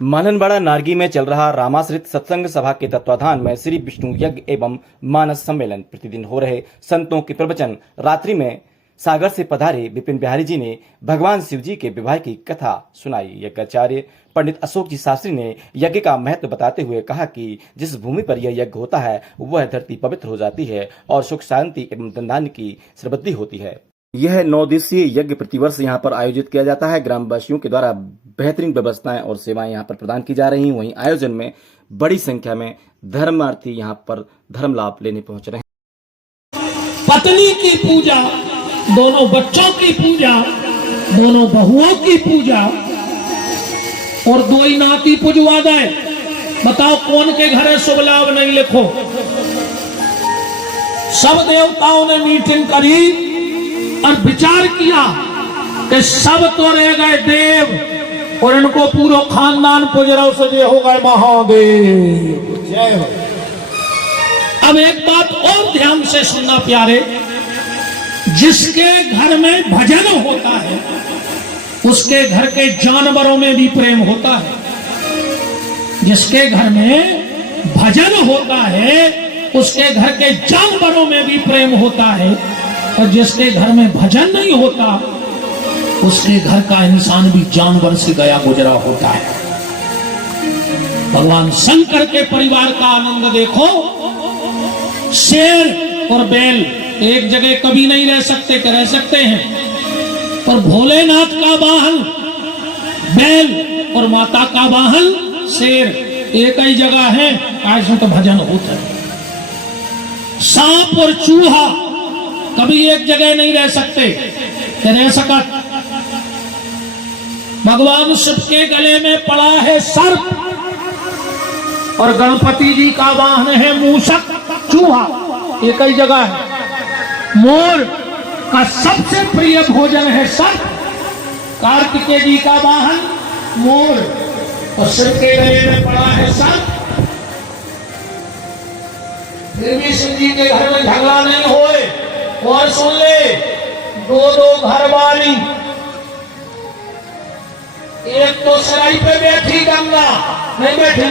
मालनबाड़ा नारगी में चल रहा रामाश्रित सत्संग सभा के तत्वाधान में श्री विष्णु यज्ञ एवं मानस सम्मेलन प्रतिदिन हो रहे संतों के प्रवचन। रात्रि में सागर से पधारे विपिन बिहारी जी ने भगवान शिव जी के विवाह की कथा सुनाई। यज्ञाचार्य पंडित अशोक जी शास्त्री ने यज्ञ का महत्व बताते हुए कहा कि जिस भूमि पर यह यज्ञ होता है वह धरती पवित्र हो जाती है और सुख शांति एवं धन धान्य की समृद्धि होती है। यह 9 दिवसीय यज्ञ प्रतिवर्ष यहाँ पर आयोजित किया जाता है। ग्रामवासियों के द्वारा बेहतरीन व्यवस्थाएं और सेवाएं यहाँ पर प्रदान की जा रही हैं। वहीं आयोजन में बड़ी संख्या में धर्मार्थी यहाँ पर धर्म लाभ लेने पहुंच रहे हैं। पत्नी की पूजा, दोनों बच्चों की पूजा, दोनों बहुओं की पूजा और 2 ही नाती पुजवा दे। बताओ कौन के घर है शुभ लाभ नहीं लिखो। सब देवताओं ने मीटिंग करी और विचार किया कि सब तो रह गए देव और इनको पूरा खानदान पुजराव से हो गए महादेव। जय हो। अब एक बात और ध्यान से सुनना प्यारे, जिसके घर में भजन होता है उसके घर के जानवरों में भी प्रेम होता है। जिसके घर में भजन होता है उसके घर के जानवरों में भी प्रेम होता है और जिसके घर में भजन नहीं होता उसके घर का इंसान भी जानवर से गया गुजरा होता है। भगवान शंकर के परिवार का आनंद देखो। शेर और बैल एक जगह कभी नहीं रह सकते, कि रह सकते हैं, पर भोलेनाथ का वाहन बैल और माता का वाहन शेर एक ही जगह है। आज तो भजन होता है। सांप और चूहा कभी एक जगह नहीं रह सकते, रह सकत। भगवान शिव के गले में पड़ा है सर्प और गणपति जी का वाहन है मूषक चूहा, एक ही जगह है। मोर का सबसे प्रिय भोजन है सर्प, कार्तिकेय जी का वाहन मोर और शिव के गले में पड़ा है सर्प। फिर भी शिव जी के घर में झगड़ा नहीं होए। और सुन ले, 2 घर वाली, एक तो सराय पे बैठी गंगा नहीं बैठी।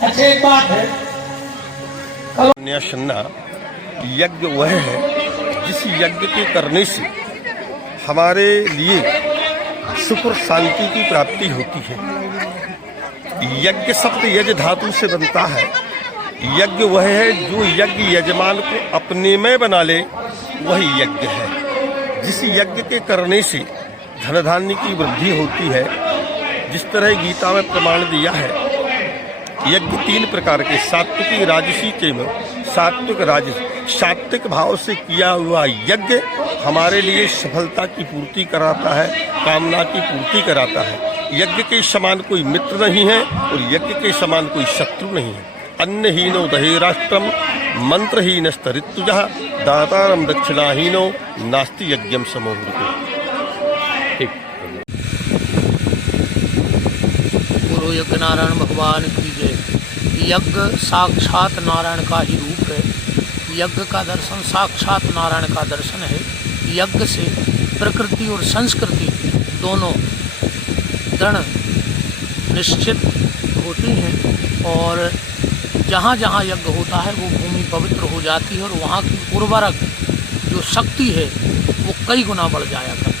अच्छा एक बात है, न्यासन्ना यज्ञ वह है जिस यज्ञ के करने से हमारे लिए सुख और शांति की प्राप्ति होती है। यज्ञ शब्द यज धातु से बनता है। यज्ञ वह है जो यज्ञ यजमान को अपने में बना ले, वही यज्ञ है। जिस यज्ञ के करने से धन धान्य की वृद्धि होती है। जिस तरह गीता में प्रमाण दिया है, यज्ञ 3 प्रकार के, सात्विक राजसी केवल सात्विक राजस। सात्विक भाव से किया हुआ यज्ञ हमारे लिए सफलता की पूर्ति कराता है, कामना की पूर्ति कराता है। यज्ञ के समान कोई मित्र नहीं है और यज्ञ के समान कोई शत्रु नहीं है। अन्नहीनो दहे राष्ट्रम मंत्रहीनस्तरितुजः दातारम दक्षिणाहीनो नास्ति यज्ञम समोहृतो। गुरु यज्ञ नारायण भगवान की जय। यज्ञ साक्षात नारायण का ही रूप है। यज्ञ का दर्शन साक्षात नारायण का दर्शन है। यज्ञ से प्रकृति और संस्कृति दोनों दृढ़ निश्चित होती हैं और जहाँ जहाँ यज्ञ होता है वो भूमि पवित्र हो जाती है और वहाँ की उर्वरक जो शक्ति है वो कई गुना बढ़ जाया करती है।